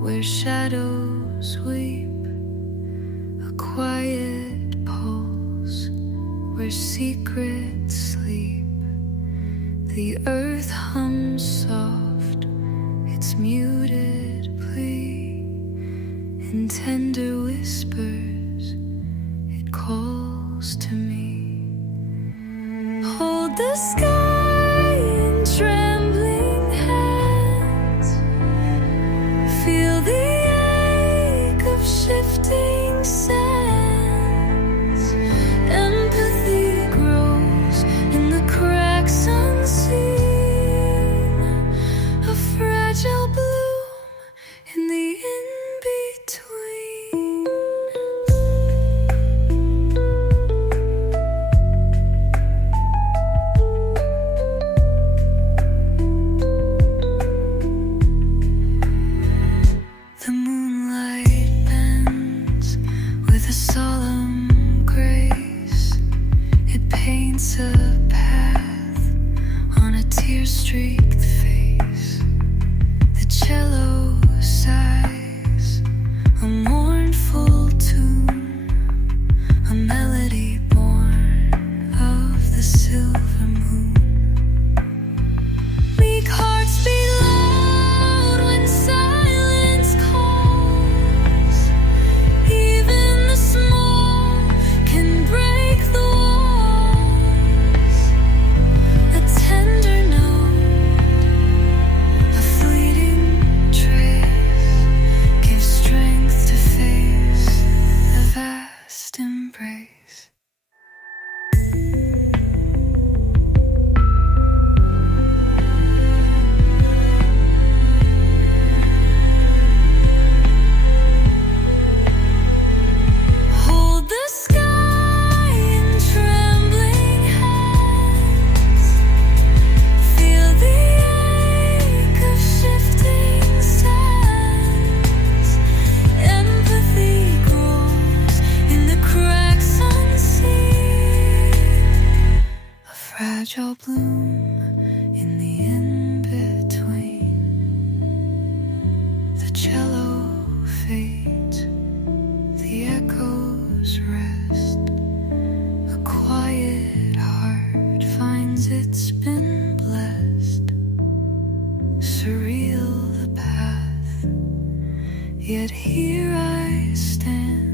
where shadows weep, a quiet pulse where secrets sleep. The earth hums soft, its muted plea. In tender whispers, it calls to me. Hold the sky in trembling hands. Feel the ache of shifting sands. Empathy grows in the cracks unseen. A fragile bloom in the in-between. The moonlight bends with a solemn grace. It paints a path on a tear-streaked face. The cello sighs a mournful tune, a melody born of the silver moon. Meek hearts beat loud when silence calls. Even the small can break the walls. A tender note, a fleeting trace, gives strength to face the vast embrace. Hold the sky in trembling hands. Feel the ache of shifting sands. Empathy grows in the cracks unseen. A fragile bloom in the in-between. The cello fades, the echoes rest. A quiet heart finds it's been blessed. Surreal the path, yet here I stand.